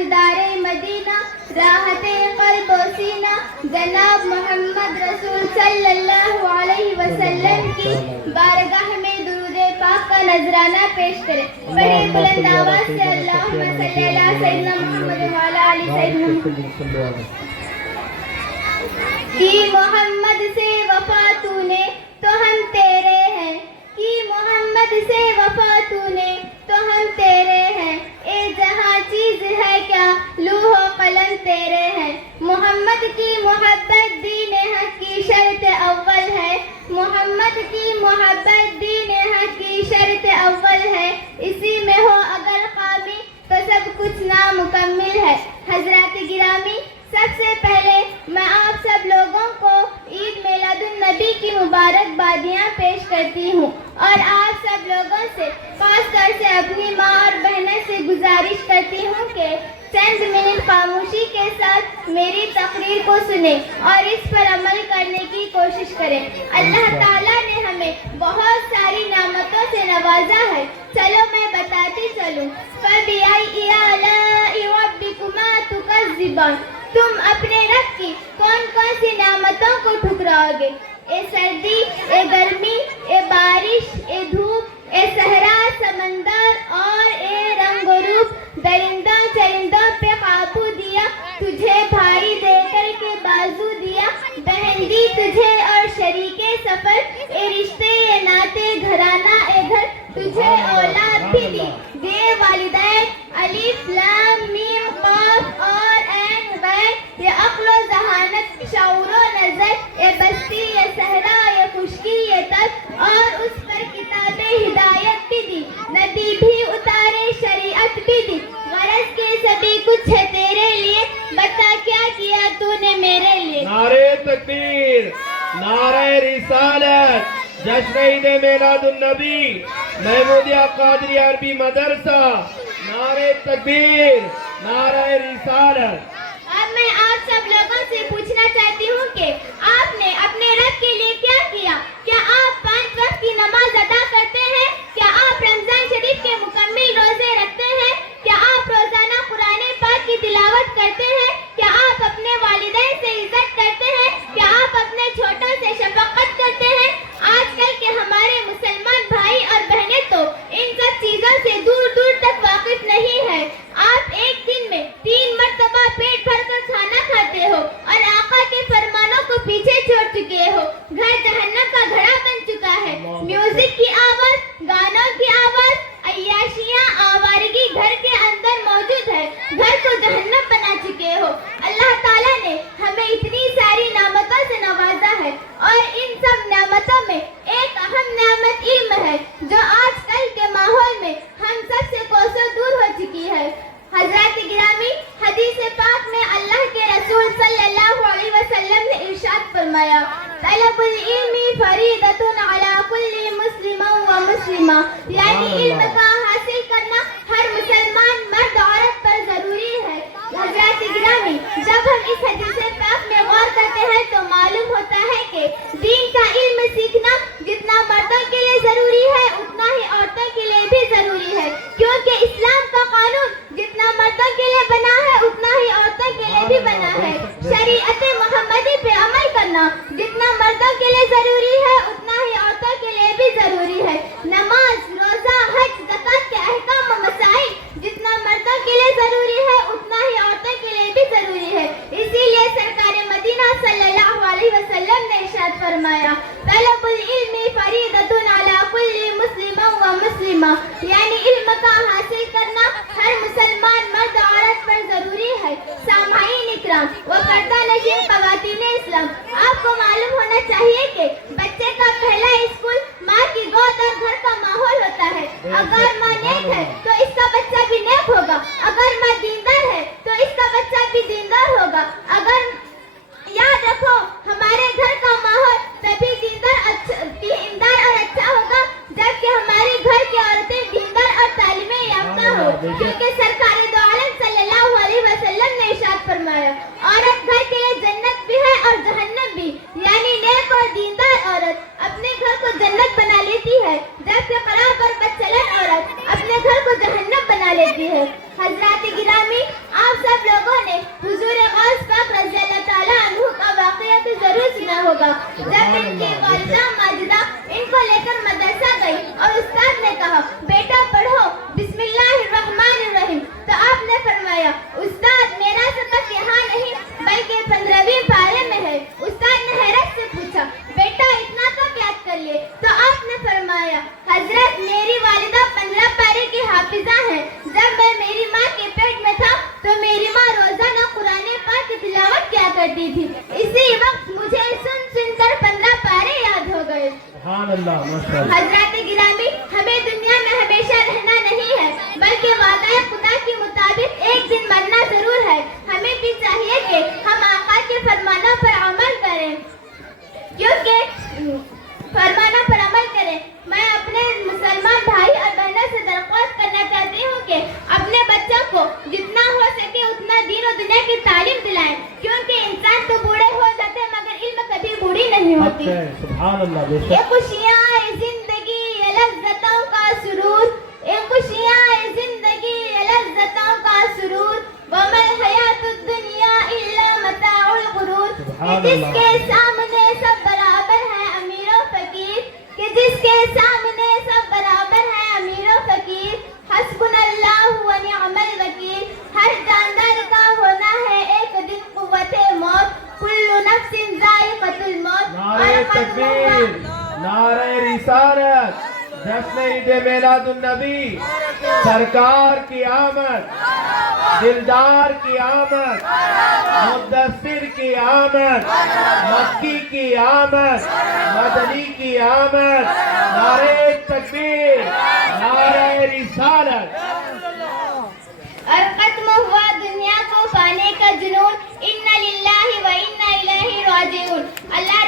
تاجدار مدینہ راحت قلب و سینہ جناب محمد رسول صلی اللہ علیہ وسلم کی بارگاہ میں درود پاک کا نذرانہ پیش کریں. بڑے بلند آواز سے اللہم صلی علی سیدنا محمد وعلی آل سیدنا محمد. کی محمد سے وفا تو نے تو ہم تیرے ہیں, کی محمد سے وفا تو نے تو ہم تیرے ہیں, اے جہاں چیز ہے کیا لوح و قلم تیرے ہیں. محمد کی محبت دین حق کی شرط اول ہے, محمد کی محبت دین حق کی شرط اول ہے, اسی میں ہو اگر خامی تو سب کچھ نامکمل ہے. حضرات گرامی, سب سے پہلے میں آپ سب لوگوں کو عید میلاد النبی کی مبارکبادیاں پیش کرتی ہوں, اور آپ سب لوگوں سے خاص طور سے اپنی ماں اور بہنوں سے گزارش کرتی ہوں کہ چند منٹ خاموشی کے ساتھ میری تقریر کو سنیں اور اس پر عمل کرنے کی کوشش کریں. اللہ تعالیٰ نے ہمیں بہت ساری نعمتوں سے نوازا ہے, چلو میں بتاتی چلوں. فَبِأَيِّ آلَاءِ رَبِّكُمَا تُكَذِّبَانِ, تم اپنے رب کی کون کون سی نعمتوں کو ٹھکراؤ گے؟ اے سردی, اے گرمی, اے بارش, اے دھوپ, اے صحرا, سمندر اور اے رنگ و روپ, درندوں چرندوں پہ قابو دیا, تجھے بھائی دے کر کے بازو دیا, بہن دی تجھے اور شریک سفر, اے رشتے اے ناتے گھرانہ اے گھر, تجھے اولاد بھی دی, دے والدین الف لام میم قاف اور عین غین, یہ عقل و ذہانت شعور و نظر, اے بستی یہ صحرا یہ خشکی یہ تب, اور اس پر کتاب ہدایت بھی دی, نبی بھی اتارے شریعت بھی دی, غرض کے سبھی کچھ ہے تیرے لیے, بتا کیا کیا تو نے میرے لیے. نعرہ تکبیر, نعرہ رسالت, جشن عید میلاد النبی, محمودیہ قادری عربی مدرسہ, نعرہ تکبیر, نعرہ رسالت. اب میں آپ سب لوگوں سے پوچھنا چاہتی ہوں کہ آپ نے اپنے رب کے لیے کیا کیا؟ کیا آپ 5 وقت کی نماز ادا کرتے ہیں؟ کیا آپ رمضان شریف کے مکمل روزے رکھتے ہیں؟ کیا آپ روزانہ قرآن پاک کی تلاوت کرتے ہیں؟ کیا آپ اپنے والدین سے عزت کرتے ہیں؟ کیا آپ اپنے چھوٹوں سے شفقت کرتے ہیں؟ آج کل کے ہمارے مسلمان بھائی اور بہنیں تو ان سب چیزوں سے دور دور تک واقف نہیں ہے. آپ ایک دن میں 3 مرتبہ پیٹ بھر کر کھانا کھاتے ہو اور آقا کے فرمانوں کو پیچھے چھوڑ چکے ہو. گھر جہنم کا گھڑا بن چکا ہے. میوزک کی آواز, گانوں کی آواز, عیاشیاں, آوارگی گھر کے اندر موجود ہے. گھر کو جہنم بنا چکے ہو. اللہ تعالیٰ نے ہمیں اتنی ساری نعمتوں سے نوازا ہے, اور ان سب نعمتوں میں ایک اہم نعمت علم ہے, جو آج کل کے ماحول میں ہم سب سے کوسوں دور ہو چکی ہے. حضرات گرامی, حدیث پاک میں اللہ کے رسول صلی اللہ علیہ وسلم نے ارشاد فرمایا, طلب العلم فریضۃ علی کل مسلم و مسلمہ, یعنی علم کا حاصل کرنا ہر مسلمان مرد عورت پر ضروری ہے. حضرات گرامی, جب ہم اس حدیث پاک میں غور کرتے ہیں تو معلوم ہوتا ہے کہ دین کا علم سیکھنا جتنا مردوں کے لیے ضروری ہے اتنا ہی عورتوں کے لیے بھی ضروری ہے, کیونکہ اسلام کا قانون جتنا مردوں کے لیے بنا ہے اتنا ہی عورتوں کے لیے بھی بنا ہے. شریعت محمدی پہ عمل کرنا جتنا مردوں کے لیے ضروری ہے اتنا ہی عورتوں کے لیے بھی ضروری ہے. نماز, روزہ, حج, زکوٰۃ کے احکام و مسائل جتنا مردوں کے لیے ضروری ہے اتنا ہی عورتوں کے لیے بھی ضروری ہے. اسی لیے سرکار مدینہ صلی اللہ علیہ وسلم نے ارشاد فرمایا, طلب العلم فریضۃ علی کل مسلم و مسلمہ, یعنی علم کا حاصل کرنا ہر مسلمان مرد عورت پر ضروری ہے. سامعین اکرام و پردہ نشین خواتین اسلام, آپ کو معلوم ہونا چاہیے کہ بچے کا پہلا اسکول ماں کی گود اور گھر کا ماحول ہوتا ہے. اگر ماں نیک ہے تو اس کا بچہ بھی نیک ہوگا, اگر ماں دیندار ہے تو اس کا بچہ بھی دیندار ہوگا. اگر یاد رکھو, ہمارے گھر کا ماحول تبھی دیندار اور اچھا ہوگا جبکہ ہمارے گھر کی عورتیں دیندار اور تعلیم یافتہ ہو, کیونکہ سرکار دو عالم صلی اللہ علیہ وسلم نے ارشاد فرمایا, عورت گھر کے لیے جنت بھی ہے اور جہنم بھی, یعنی نیک اور دیندار عورت اپنے گھر کو جنت بنا لیتی ہے جبکہ خراب اور بدچلن عورت اپنے گھر کو جہنم بنا لیتی ہے. حضرات گرامی, آپ اللہ ماشاء اللہ. حضرات گرامی، ہمیں دنیا میں ہمیشہ رہنا نہیں ہے بلکہ وعدہ خدا کے مطابق ایک دن مرنا ضرور ہے. ہمیں بھی چاہیے کہ ہم آقا کے فرمانوں پر عمل کریں، میں اپنے مسلمان بھائی اور بہنوں سے درخواست کرنا چاہتی ہوں کہ اپنے بچوں کو جتنا ہو سکے اتنا دین و دنیا کی تعلیم دلائیں، کیونکہ انسان تو بوڑھے ہو جاتے ہیں مگر علم کبھی بوڑھی نہیں ہوتی. سبحان اللہ. بے یہ شک خوشیاں زندگی یہ لذتوں کا سرور، یہ خوشیاں زندگی یہ لذتوں کا سرور، وما الحیات الدنیا الا متاع الغرور. کہ جس کے سامنے سب برابر ہے امیر و فقیر، کہ جس کے سامنے سب برابر ہے امیر و فقیر، حسبنا اللہ و نعم الوکیل. ہر جاندار کا ہونا ہے ایک دن قوت موت، کل نفس ذائقۃ الموت. نعرہ تکبیر، نعرہ رسالت، جشن عید میلاد النبی، سرکار کی آمد، دلدار کی آمد، مدثر کی آمد، مکی کی آمد، مدنی کی آمد. نعرہ تکبیر، نعرہ رسالت. اور ختم ہوا دنیا کو پانے کا جنون. انا للہ و انا الیہ راجعون. اللہ